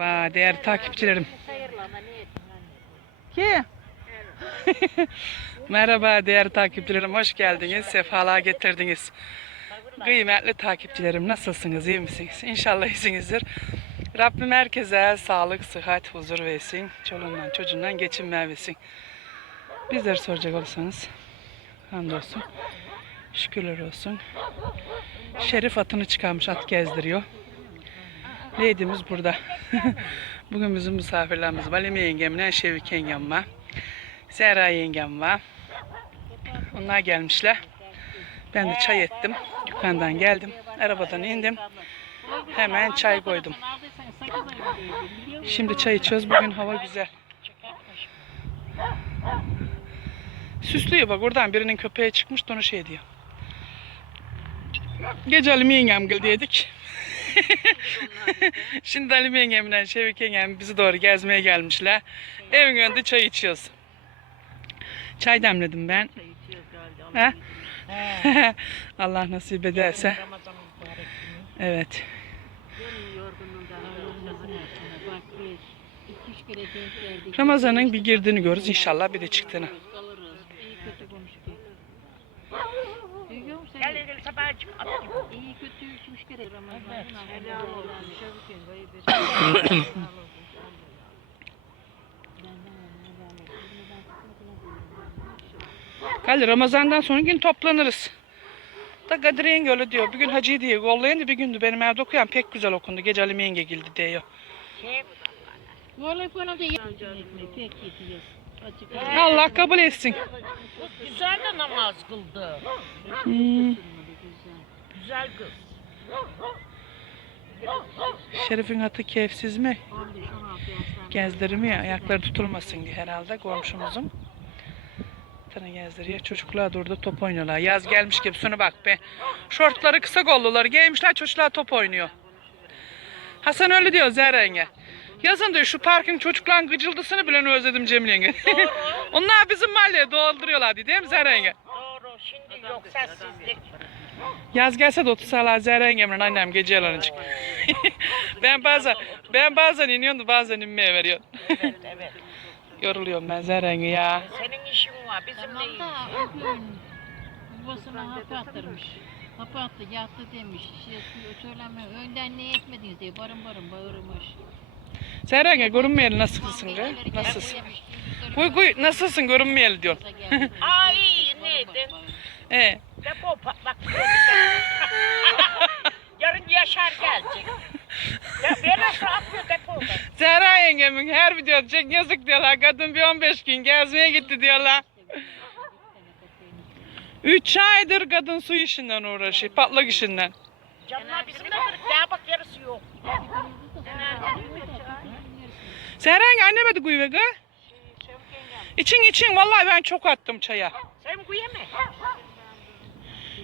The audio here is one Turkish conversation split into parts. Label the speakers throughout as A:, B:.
A: Merhaba değerli takipçilerim. Ki? Merhaba değerli takipçilerim. Hoş geldiniz. Sefalar getirdiniz. Kıymetli takipçilerim nasılsınız? iyi misiniz? İnşallah iyisinizdir. Rabbim herkese sağlık, sıhhat, huzur versin. Çoluğundan çocuğundan geçinme versin. Bizler soracak olursanız hamdolsun. Şükürler olsun. Şerif atını çıkarmış at gezdiriyor. Leydimiz burada. Bugün bizim misafirlerimiz var. Lemi yengemle Şevik yengem var. Zehra yengem var. Onlar gelmişler. Ben de çay ettim. Dükkandan geldim. Arabadan indim. Hemen çay koydum. Şimdi çay içiyoruz. Bugün hava güzel. Süslüyor bak oradan birinin köpeği çıkmış onu şey diyor. Gece Halim yengem dedik. Şimdi Halim yengemle Şevik yengem bizi doğru gezmeye gelmişler. Evin önünde çay içiyoruz. Çay demledim ben. Ha? Allah nasip ederse. Evet. Ramazan'ın bir girdiğini görürüz inşallah bir de çıktığını.
B: Gel gel sabah çık. at gibi.
C: İyi kötü üç kere Ramazan.
B: Helal olsun.
A: Kali Ramazan'dan sonra gün toplanırız. Da Kadir yenge öyle diyor. Bir gün hacı diye gollayın da bir gündü benim evde okuyan pek güzel okundu. Gece Halim yenge geldi diyor.
B: Şey.
A: Allah kabul etsin.
B: güzel de namaz kıldı.
A: Hmm.
B: Güzel kız.
A: Şerif'in atı keyifsiz mi?
C: 15 16 yaşlarında.
A: Gezdirmiyor. Ayakları tutulmasın diye herhalde komşumuzun. Tane gezdiriyor. Çocuklar orada top oynuyorlar. Yaz gelmiş gibi şuna bak be. Şortları kısa kollular giymişler çocuklar top oynuyor. Hasan öyle diyor Zehra yenge. Yazın diyor şu parkın çocukların gıcıldısını bile özledim Cemil yenge. Onlar bizim mahalleye dolduruyorlar diye değil mi Zehra yenge?
B: Doğru. Şimdi yok sessizlik.
A: Yaz gelse de otursalar Zehra yengemle annem gece yalanacak. ben bazen ben bazen iniyorum da bazen inmeye veriyorum.
B: Evet evet.
A: Yoruluyorum ben Zehra yenge ya.
B: Senin işin var. Bizim
C: Tamam
B: değil.
C: babasına hap attırmış. Hap attı yattı demiş. Şey, söyleme önden ne etmediniz diye barın barın bağırmış.
A: Zehra yenge görünmeyeli nasılsın be? Nasılsın? Kuy kuy nasılsın görünmeyeli diyor.
B: Ay neydi?
A: Ee,
B: Depo patlak. Yarın Yaşar gelecek. Ya Beres atmıyor depoda.
A: Zehra yengemin her videoda çek yazık diyorlar. Kadın bir 15 gün gezmeye gitti diyorlar. 3 aydır kadın su işinden uğraşıyor. Patlak işinden.
B: Canlar bizim de. Daha bak yarısı yok.
A: Zehra yenge anneme de kuy be kız. İçin için vallahi ben çok attım çaya.
B: Sen bu yeme.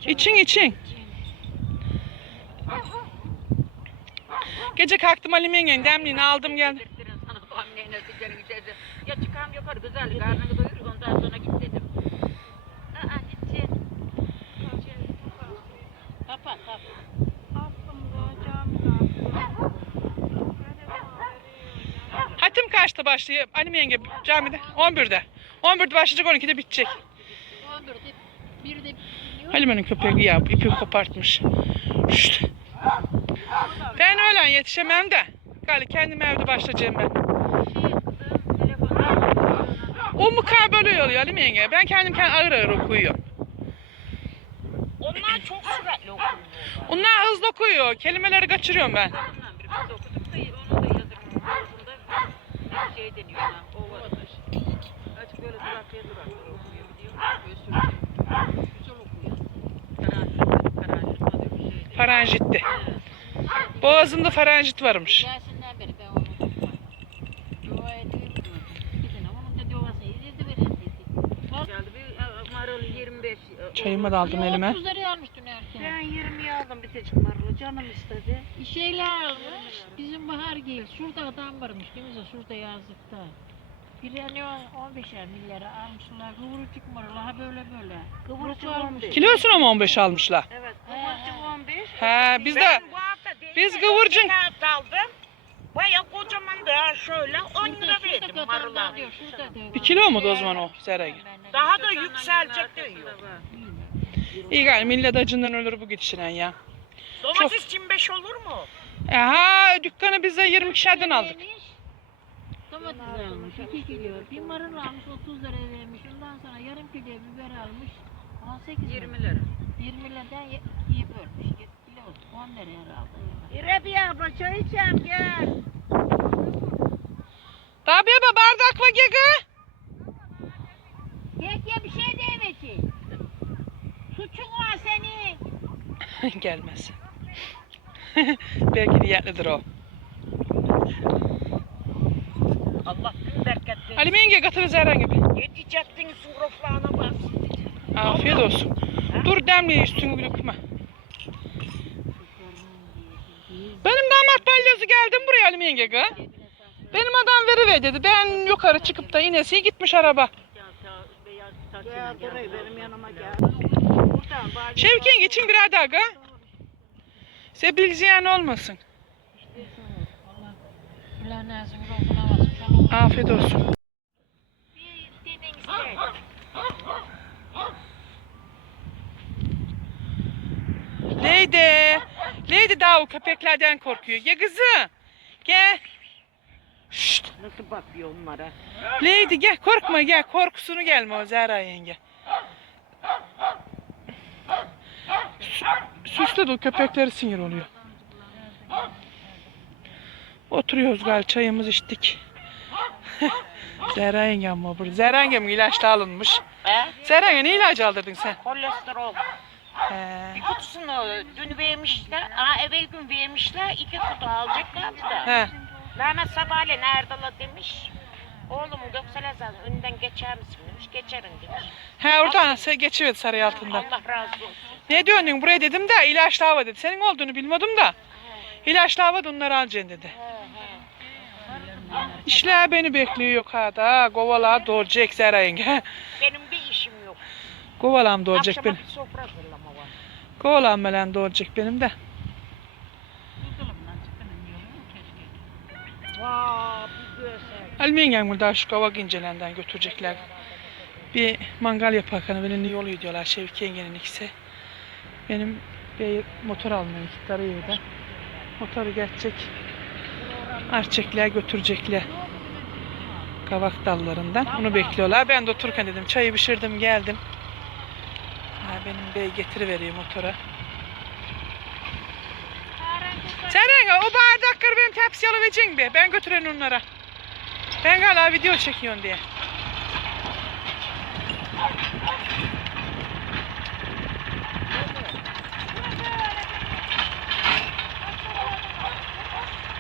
A: İçin için. Gece kalktım Ali yengenin demliğini aldım geldim.
D: Ya çıkalım yukarı güzel karnını doyur ondan sonra git dedim. Aa gideceksin.
C: Kapat kapat.
A: Hatim kaçta başlıyor? Ali yenge camide 11'de. 11'de başlayacak 12'de bitecek.
C: 11'de bir de
A: Halime'nin köpeği ya ipi kopartmış. Şşt. Ben öğlen yetişemem de. Gali kendim evde başlayacağım ben. O mukabele oluyor Ali yenge. Ben kendim kendim ağır ağır okuyorum.
B: Onlar çok süratli okuyor.
A: Onlar hızlı okuyor. Kelimeleri kaçırıyorum ben.
D: Şey deniyor ha. O varmış. Açık böyle duraklıya duraklıya okuyor biliyor musun? Böyle sürüyor. Güzel okuyor. Karanjit, karanjit adı bir şey.
A: Faranjitti. Boğazında faranjit varmış.
C: dersinden beri ben onu tutmadım. Dua ediyorum. Gidin onun da duasını izledi verin dedi.
D: Geldi bir e, marul 25. e,
A: Çayımı da aldım elime.
C: 30 liraya erken.
D: Ben 20'ye aldım bir seçim marulu. Canım istedi.
C: Şeyler almış. Bizim bahar gel. Şurada adam varmış. Kimse şurada yazlıkta. Birini 15'er milyara almışlar. Kıvırcık marul. Ha böyle böyle.
D: Kıvırcık
C: almış.
D: 15.
A: Kilosuna mı 15 almışlar?
D: Evet. Kıvırcık 15.
A: He biz de biz kıvırcık-
B: aldım. Baya kocaman da şöyle 10
C: Şurada,
B: lira verdim marula.
C: diyor, şurada diyor.
A: Bir kilo mu da o zaman o yenge?
B: Daha da yükselecek diyor.
A: İyi galiba millet acından ölür bu gidişinen ya.
B: Domates 25 olur mu?
A: Aha dükkanı bize 20 kişiden aldık.
C: Domates almış 2 kilo. Bir marul almış 30 lira vermiş. Ondan sonra yarım kilo biber almış. 18
D: 20 lira.
C: 20 liradan iyi bölmüş. Kilo 10 lira herhalde.
B: İrebiye abla çay içeceğim gel.
A: Tabii baba bardak var gege.
C: Kek bir şey demedi. Suçun var senin.
A: Gelmez. Belki niyetlidir o.
B: Allah bin bereket versin.
A: Ali yenge katır Zeren gibi.
B: Yetecektin suroflağına bas.
A: Afiyet olsun. Dur demle üstünü dökme. Benim damat balyozu geldim buraya Ali yenge. Benim adam veriver dedi. Ben yukarı çıkıp da inesi gitmiş araba.
B: Gel buraya benim yanıma gel.
A: Şevken geçin birader aga. Size bilgiyen olmasın. Afiyet olsun. Leydi. Leydi daha o köpeklerden korkuyor. Ya kızı. Gel. Şşt.
B: Nasıl bakıyor onlara?
A: Leydi gel korkma gel. Korkusunu gelme o Zehra yenge. Sü- Süsledi o köpekleri sinir oluyor. Oturuyoruz gal çayımızı içtik. Zehra yengem mi burada? Zehra yengem ilaçla alınmış.
B: He?
A: Zehra yenge ne ilacı aldırdın sen?
B: Kolesterol.
A: He.
B: Bir kutusunu dün vermişler. Aa evvel gün vermişler. iki kutu alacaklardı da.
A: He.
B: Mehmet sabahleyin Erdal'a demiş. Oğlum Göksel Ezan önden geçer misin demiş. Geçerim demiş.
A: He oradan sen geçiverdi sarı altından.
B: Allah razı olsun.
A: Ne diyorsun buraya dedim de ilaçlı hava dedi. Senin olduğunu bilmiyordum da. İlaçlı hava da onları alacaksın dedi. İşler beni bekliyor yukarıda. Kovala doğuracak Zehra yenge.
B: Benim bir işim yok.
A: Kovalam
B: Akşama
A: benim.
B: bir sofra hazırlama var.
A: Kovalam melen doğuracak benim de.
B: Vaa bir
A: yengem burada şu kavak incelenden götürecekler. Bir mangal yaparken benim yolu diyorlar Şevki yengenin ikisi. Benim bir motor almaya gittiler evde. Motoru geçecek. Arçekler götürecekler. Kavak dallarından. Onu bekliyorlar. Ben de otururken dedim çayı pişirdim geldim. Ha, benim bey getiriveriyor motora. Sen o bardakları benim tepsiye alıvereceksin be. Ben götüren onlara. Ben hala video çekiyorsun diye.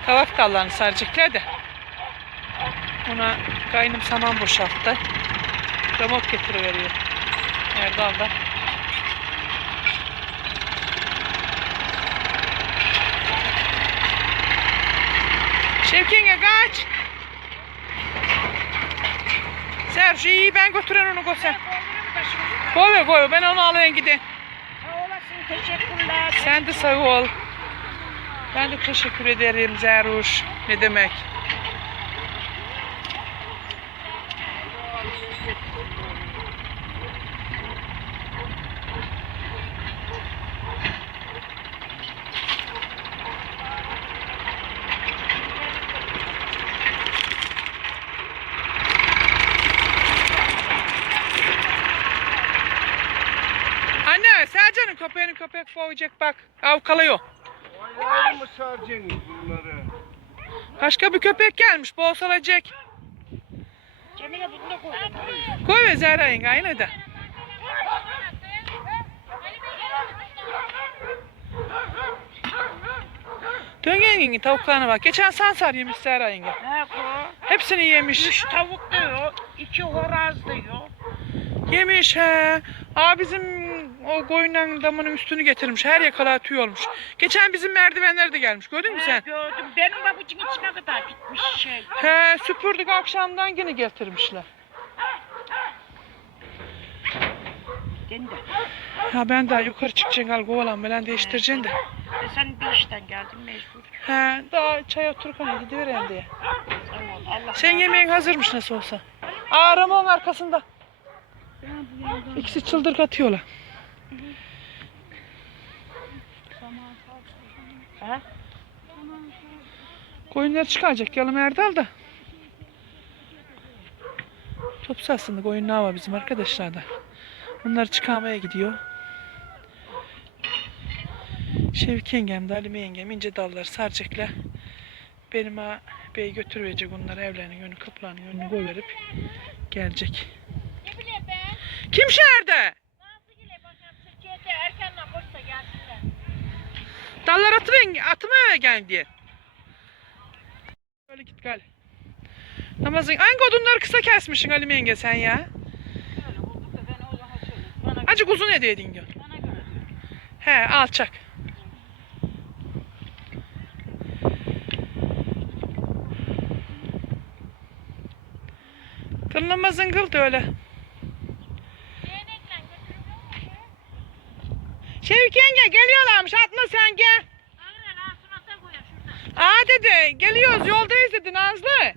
A: Kavak dallarını saracaklar da. Ona kaynım saman boşalttı. Remok getiriveriyor. Erdal da. Şevkenge kaç. Sergi iyi ben götüren onu koysan. Koy koy ben onu alayım gideyim.
B: Sağ olasın teşekkürler.
A: Sen de sağ ol. Ben de teşekkür ederim Zeruş. Ne demek? Anne Sercan'ın köpeğini köpek boğacak bak. Avkalıyor.
E: Ayağını mı saracaksınız bunları?
A: Başka bir köpek gelmiş boğsalacak.
B: Cemile bunu da koydum.
A: Koy ve Zehra yenge aynı da. Dön yenge tavuklarına bak. Geçen sansar yemiş Zehra yenge.
B: Ne ko?
A: Hepsini yemiş.
B: Üç tavuk diyor. iki horoz diyor.
A: Yemiş he. Aa bizim o koyunların damının üstünü getirmiş. Her yakala tüy olmuş. Geçen bizim merdivenler de gelmiş. Gördün mü sen?
B: gördüm. Benim babacığım içine kadar gitmiş şey.
A: He süpürdük akşamdan yine getirmişler.
B: Ben de.
A: Ha ben daha yukarı çıkacağım gal kovalan falan değiştireceğim de.
B: E sen bir işten geldin mecbur.
A: He, daha çay otururken gidivereyim diye.
B: Tamam Allah
A: Sen yemeğin hazırmış nasıl olsa. Aa Ramon arkasında. İkisi çıldır atıyorlar.
B: He?
A: Koyunlar çıkacak yalım Erdal da. Top sahasında koyunlar var bizim arkadaşlar da. Onlar çıkarmaya gidiyor. Şevki yengem de Halime yengem ince dallar saracaklar. Benim ha bey götürüvecek onları evlerinin önü kapılarının önünü koyuverip gelecek. Kim şehirde? Dallar atıver, atmaya gel diye. Böyle git gal. Namazın hangi odunları kısa kesmişsin Halime yenge sen ya? Acık uzun hediye diyor.
D: bana göre.
A: He alçak. Kıl namazın kıl da öyle. Şevki yenge geliyorlarmış atma sen gel. Aa dedi geliyoruz yoldayız dedi Nazlı.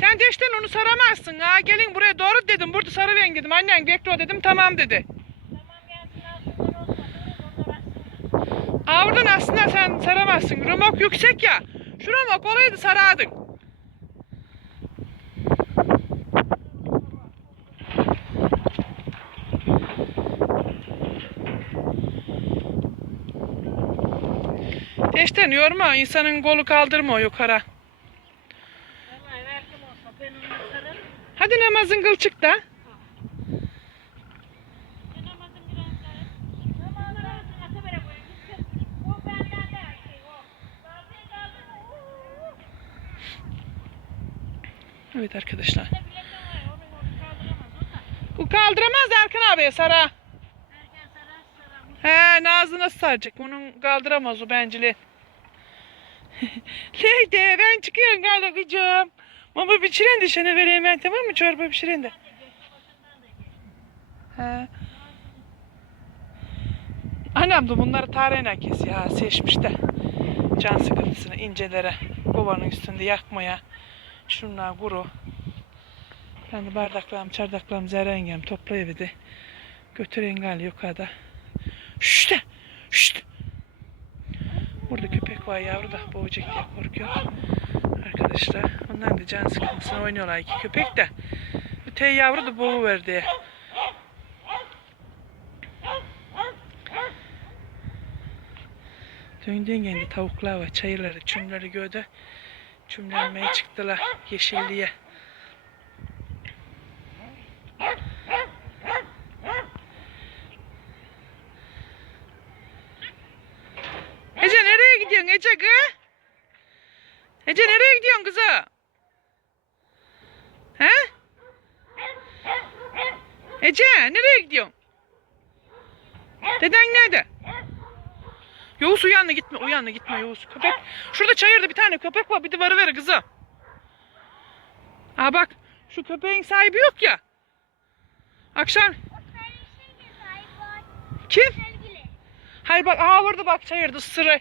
A: Sen de işte onu saramazsın. Aa gelin buraya doğru dedim. Burada sarıverin dedim. Annen bekliyor dedim. Tamam dedi.
C: Tamam.
A: Aa oradan aslında sen saramazsın. Römok yüksek ya. Şu römok olaydı sarardın. Teşten yorma. insanın kolu kaldırma yukarı. Hadi namazın kıl çık da. Evet arkadaşlar. Bu kaldıramaz Erkan abiye Sara. He Nazlı nasıl saracak? Onun kaldıramaz o bencili. Leyde ben çıkıyorum galiba kızım. Mama pişirin de şene vereyim ben tamam mı? Çorba pişirin de. He. Annem de bunları tarihen kesiyor ha seçmiş de. Can sıkıntısını incelere, kovanın üstünde yakmaya. Şunlar kuru. Ben de bardaklarım, çardaklarım zerrengem toplayıverdi. Götürün gal yukarıda. Şşt! Şşt! Burada köpek var yavru da boğacak diye korkuyor. Arkadaşlar onlar da can sıkıntısına oynuyorlar iki köpek de. Öte yavru da boğuver diye. Döndüğün gibi tavuklar var, çayırları, çümleri gördü. Çümlenmeye çıktılar yeşilliğe. Ece nereye gidiyorsun Ece kız? Ece nereye gidiyorsun kızım? He? Ece nereye gidiyorsun? Deden nerede? Yavuz uyanla gitme, uyanla gitme Yavuz. Köpek. Şurada çayırda bir tane köpek var, bir de varıver kızım. Aa bak, şu köpeğin sahibi yok ya. Akşam kim? Hayır bak, aa orada bak çayırda sıra.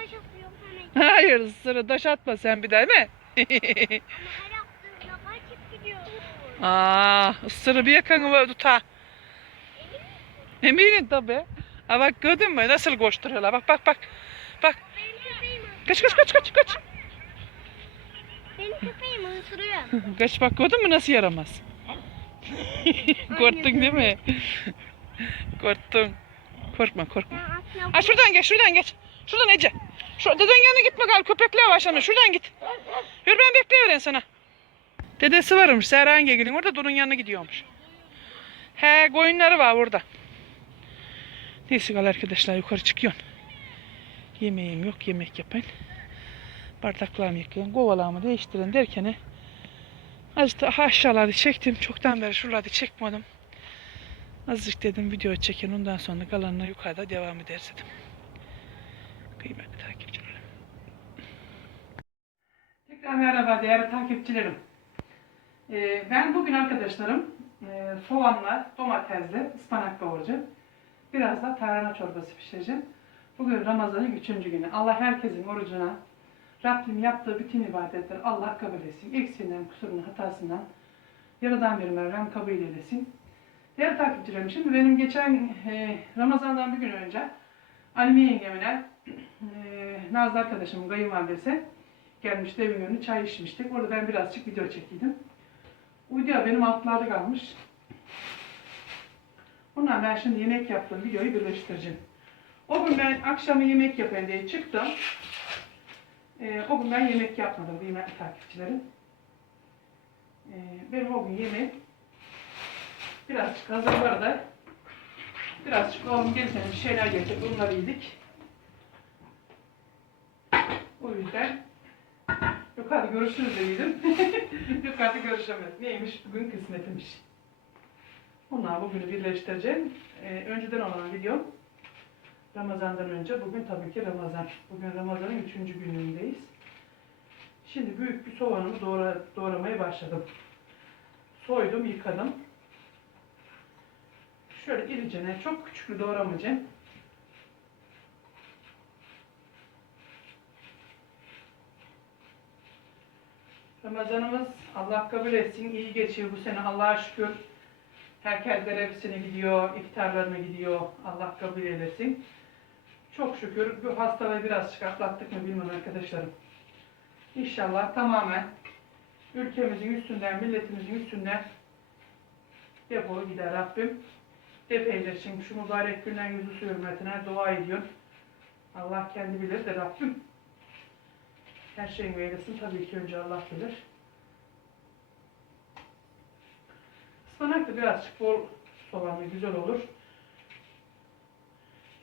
F: Taş atıyorum
A: Hayır sıra taş atma sen bir daha değil mi?
F: her yaptığımda kaçıp gidiyor.
A: Aa, ısırı bir yakanı tuta. Eminim tabi. Ha bak gördün mü nasıl koşturuyorlar bak bak bak. Bak
F: Benim köpeğim
A: kaç kaç kaç kaç kaç.
F: benim köpeğim ısırıyor.
A: Kaç bak gördün mü nasıl yaramaz. Korktun değil mi? Korktun. Korkma korkma. Ha şuradan geç şuradan geç. Şuradan Ece. Şu deden yanına gitme gal köpekler başlama. Şuradan git. Yürü ben bekliyorum sana. Dedesi varmış Serhan gelin orada Durun yanına gidiyormuş. He koyunları var burada. Neyse gal arkadaşlar yukarı çıkıyorum. Yemeğim yok yemek yapayım. Bardaklarımı yıkayın, kovalarımı değiştirin derken azıcık da aşağılarda çektim. Çoktan beri şuralarda çekmedim. Azıcık dedim video çekin ondan sonra kalanına yukarıda devam ederiz dedim. Kıymetli takipçilerim. Tekrar merhaba değerli takipçilerim. Ee, ben bugün arkadaşlarım e, soğanla, domatesle, ıspanak kavuracağım. Biraz da tarhana çorbası pişireceğim. Bugün Ramazan'ın üçüncü günü. Allah herkesin orucuna, Rabbim yaptığı bütün ibadetleri Allah kabul etsin. Eksiğinden, kusurundan, hatasından Yaradan bir Mevlam kabul eylesin. Değerli takipçilerim, şimdi benim geçen e, Ramazan'dan bir gün önce Alime yengemine e, Nazlı arkadaşımın kayınvalidesi gelmişti evin önüne çay içmiştik. Orada ben birazcık video çekiydim. Video benim altlarda kalmış. Bundan ben şimdi yemek yaptığım videoyu birleştireceğim. O gün ben akşamı yemek yapayım diye çıktım. Ee, o gün ben yemek yapmadım kıymetli takipçilerim. Ee, benim o gün yemeğim birazcık hazırlarda birazcık oğlum gelirken bir şeyler getirdi. Onları yedik. O yüzden hadi görüşürüz dedim. yok hadi görüşemedik. Neymiş bugün kısmetmiş. Bunlar bugünü birleştireceğim. Ee, önceden olan videom Ramazan'dan önce. Bugün tabii ki Ramazan. Bugün Ramazan'ın üçüncü günündeyiz. Şimdi büyük bir soğanımı doğra, doğramaya başladım. Soydum, yıkadım. Şöyle iricene, çok küçük doğramayacağım. Ramazanımız Allah kabul etsin. iyi geçiyor bu sene. Allah'a şükür. Herkes görevlisine gidiyor, iftarlarına gidiyor. Allah kabul eylesin. Çok şükür bu hastalığı birazcık atlattık mı bilmem arkadaşlarım. İnşallah tamamen ülkemizin üstünden, milletimizin üstünden defolu gider Rabbim. Def eylesin. Şu mübarek günden yüzü su hürmetine dua ediyorum. Allah kendi bilir de Rabbim. Her şeyin eylesin. Tabii ki önce Allah bilir. Ispanak da birazcık bol soğanlı güzel olur.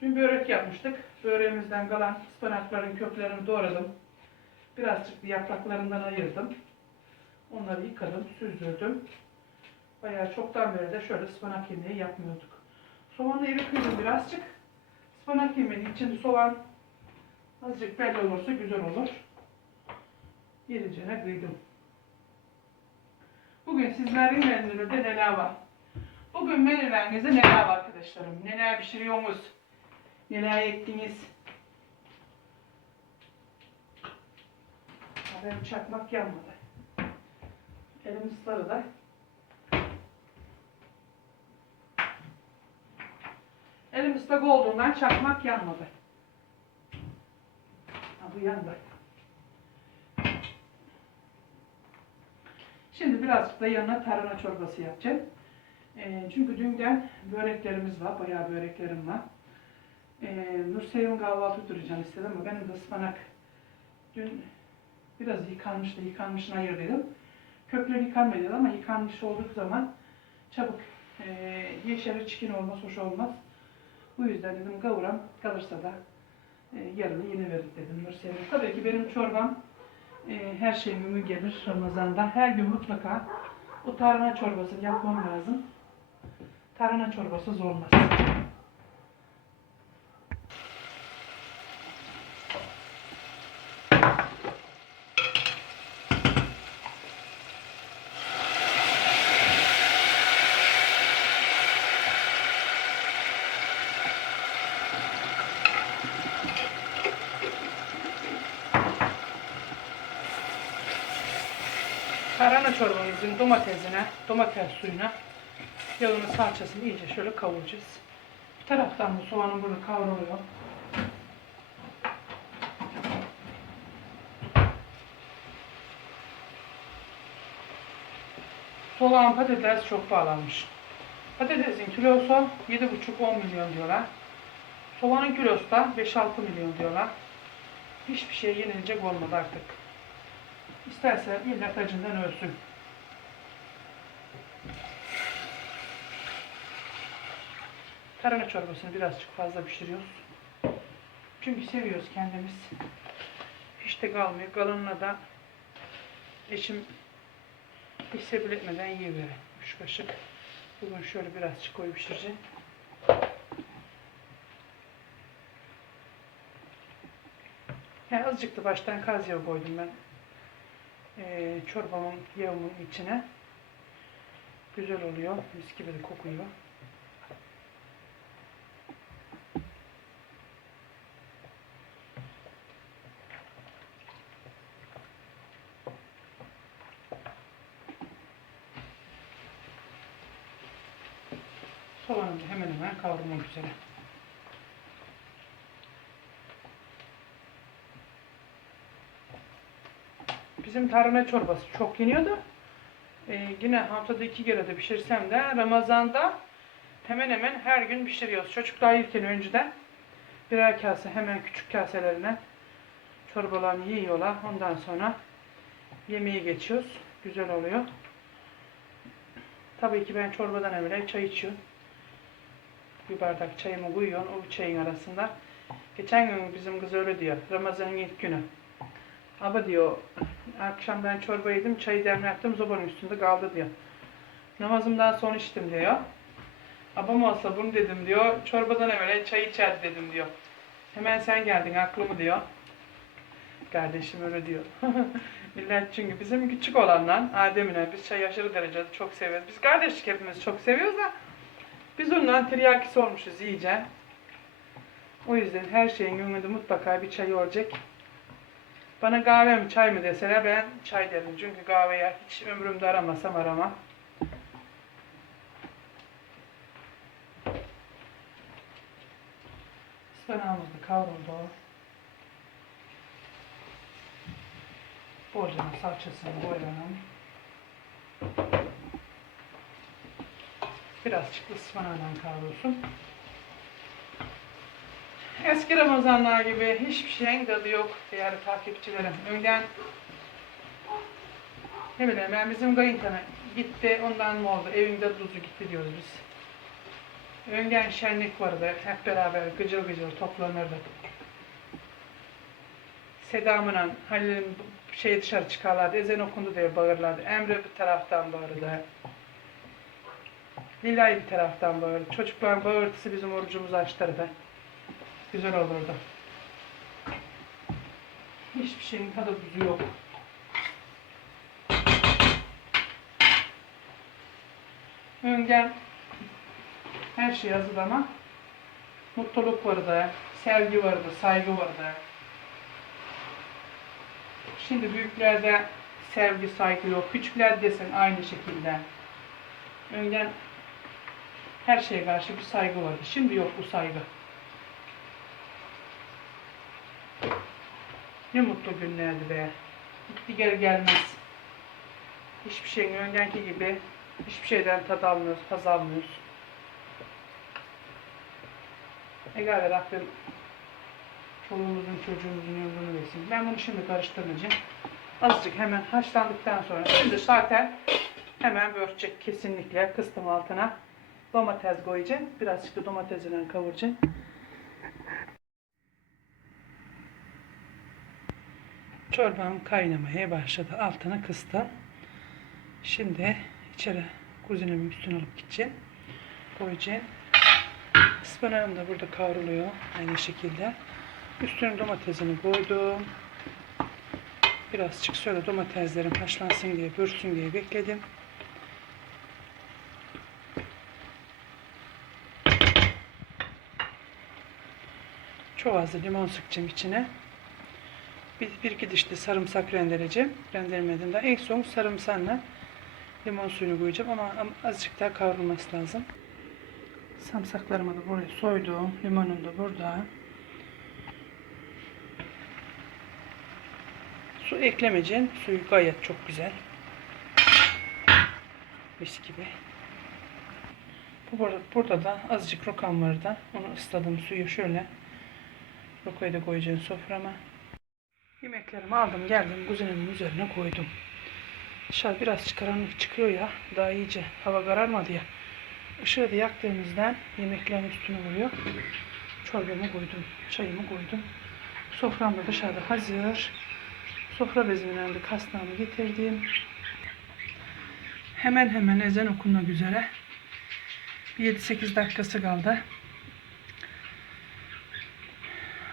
A: Dün börek yapmıştık. Böreğimizden kalan ıspanakların köklerini doğradım. Birazcık bir yapraklarından ayırdım. Onları yıkadım, süzdürdüm. Bayağı çoktan beri de şöyle ıspanak yemeği yapmıyorduk. Soğanı iri kıydım birazcık. Ispanak yemeği için soğan azıcık belli olursa güzel olur. İricene kıydım. Bugün sizlerin menünüzde neler var? Bugün menülerinizde neler var arkadaşlarım? Neler pişiriyorsunuz? Neler ettiniz? Benim çakmak yanmadı. Elim ısları da. Elim ıslak olduğundan çakmak yanmadı. Ha, bu yandı. Şimdi birazcık da yanına tarhana çorbası yapacağım. Ee, çünkü dünden böreklerimiz var, bayağı böreklerim var. Ee, Nursevim kahvaltı duracağım istedim ama benim de ıspanak dün biraz yıkanmıştı, yıkanmışını ayırdıydım. Kökleri yıkanmadı ama yıkanmış olduk zaman çabuk e, yeşeri çikin olmaz, hoş olmaz. Bu yüzden dedim kavuram, kalırsa da e, yarını yine verir dedim Nursevim. Tabii ki benim çorbam e, her şey mümkün gelir Ramazan'da. Her gün mutlaka o tarhana çorbasını yapmam lazım. Tarhana çorbasız olmaz. Tarhana çorbamızın domatesine, domates suyuna yağını salçasını iyice şöyle kavuracağız. Bir taraftan da soğanın burada kavruluyor. Soğan patates çok pahalanmış. Patatesin kilosu 7,5-10 milyon diyorlar. Soğanın kilosu da 5-6 milyon diyorlar. Hiçbir şey yenilecek olmadı artık. İsterse millet acından ölsün. Tarhana çorbasını birazcık fazla pişiriyoruz. Çünkü seviyoruz kendimiz. Hiç de kalmıyor. Kalanına da eşim hiç sebil etmeden yiyiveriyor. Üç kaşık. Bugün şöyle birazcık koyu pişireceğim. Yani azıcık da baştan kaz yağı koydum ben e, çorbamın yağımın içine güzel oluyor. Mis gibi de kokuyor. Soğanı hemen hemen kavrulmak üzere. Bizim tarhana çorbası çok yeniyordu. Ee, yine haftada iki kere de pişirsem de Ramazan'da hemen hemen her gün pişiriyoruz. Çocuklar yerken önceden birer kase hemen küçük kaselerine çorbalarını yiyorlar. Ondan sonra yemeğe geçiyoruz. Güzel oluyor. Tabii ki ben çorbadan evvel çay içiyorum. Bir bardak çayımı koyuyorum o çayın arasında. Geçen gün bizim kız öyle diyor. Ramazan'ın ilk günü. Ama diyor akşam ben çorba yedim çayı demlettim zobanın üstünde kaldı diyor. Namazımdan sonra içtim diyor. Abam olsa bunu dedim diyor. Çorbadan evvel çay içerdi dedim diyor. Hemen sen geldin aklımı diyor. Kardeşim öyle diyor. Millet çünkü bizim küçük olanlar Adem'ine biz çayı aşırı derecede çok seviyoruz. Biz kardeşlik hepimiz çok seviyoruz da biz ondan tiryakisi olmuşuz iyice. O yüzden her şeyin yanında mutlaka bir çay olacak. Bana kahve mi çay mı deseler ben çay derim. Çünkü kahveye hiç ömrümde aramasam aramam. Ispanağımız da kavruldu. Borcama salçasını koyalım. Birazcık ıspanağından kavrulsun. Eski Ramazanlar gibi hiçbir şeyin tadı yok değerli takipçilerim. Önden ne bileyim ben bizim kayıntana gitti ondan mı oldu evinde tuzu gitti diyoruz biz. Önden şenlik vardı hep beraber gıcır gıcır toplanırdık. Sedam'la Halil'in şey dışarı çıkarlardı ezan okundu diye bağırırlardı. Emre bir taraftan bağırdı. Lilay bir taraftan bağırdı. Çocukların bağırtısı bizim orucumuzu açtırdı. Güzel olurdu. Hiçbir şeyin tadı tuzu yok. Önden her şey hazır ama mutluluk vardı, sevgi vardı, saygı vardı. Şimdi büyüklerde sevgi, saygı yok. Küçükler desen aynı şekilde. Önden her şeye karşı bir saygı vardı. Şimdi yok bu saygı. Ne mutlu günlerdi be. Gitti geri gelmez. Hiçbir şeyin öndenki gibi hiçbir şeyden tad almıyoruz, haz almıyoruz. Egal Rabbim çoluğumuzun çocuğumuzun yolunu versin. Ben bunu şimdi karıştırmayacağım. Azıcık hemen haşlandıktan sonra şimdi zaten hemen bölecek kesinlikle kıstım altına. Domates koyacağım. Birazcık da domatesinden kavuracağım. Çorbam kaynamaya başladı. Altını kıstım. Şimdi içeri kuzinemi üstüne alıp gideceğim. Koyacağım. Ispanağım da burada kavruluyor. Aynı şekilde. Üstüne domatesini koydum. Birazcık şöyle domateslerim haşlansın diye, pürsün diye bekledim. Çok az limon sıkacağım içine. Bir, bir iki diş de sarımsak rendeleyeceğim. Rendelemedim daha. En son sarımsakla limon suyunu koyacağım ama azıcık daha kavrulması lazım. Sarımsaklarımı da buraya soydum. Limonum da burada. Su eklemeyeceğim. Suyu gayet çok güzel. Mis gibi. Bu burada, burada da azıcık rokam var da. Onu ısladım suyu şöyle. Rokayı da koyacağım soframa. Yemeklerimi aldım geldim kuzenimin üzerine koydum. Dışarı biraz karanlık çıkıyor ya. Daha iyice hava kararmadı ya. Işığı da yaktığımızdan yemeklerin üstüne vuruyor. Çorbamı koydum. Çayımı koydum. Sofram da dışarıda hazır. Sofra bezimden de kasnağımı getirdim. Hemen hemen ezan okunmak üzere. Bir 7-8 dakikası kaldı.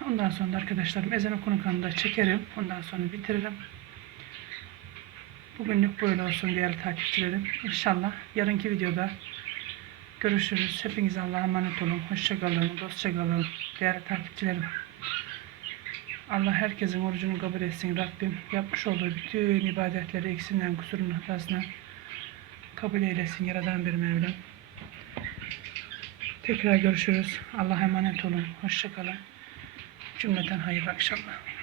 A: Ondan sonra arkadaşlarım ezan okunurken çekerim. Ondan sonra bitiririm. Bugünlük böyle olsun değerli takipçilerim. İnşallah yarınki videoda görüşürüz. Hepinize Allah'a emanet olun. Hoşça kalın, dostça kalın değerli takipçilerim. Allah herkesin orucunu kabul etsin Rabbim. Yapmış olduğu bütün ibadetleri eksinden, kusurunun hatasından kabul eylesin Yaradan bir Mevlam. Tekrar görüşürüz. Allah'a emanet olun. Hoşça kalın. Cümleten hayırlı akşamlar.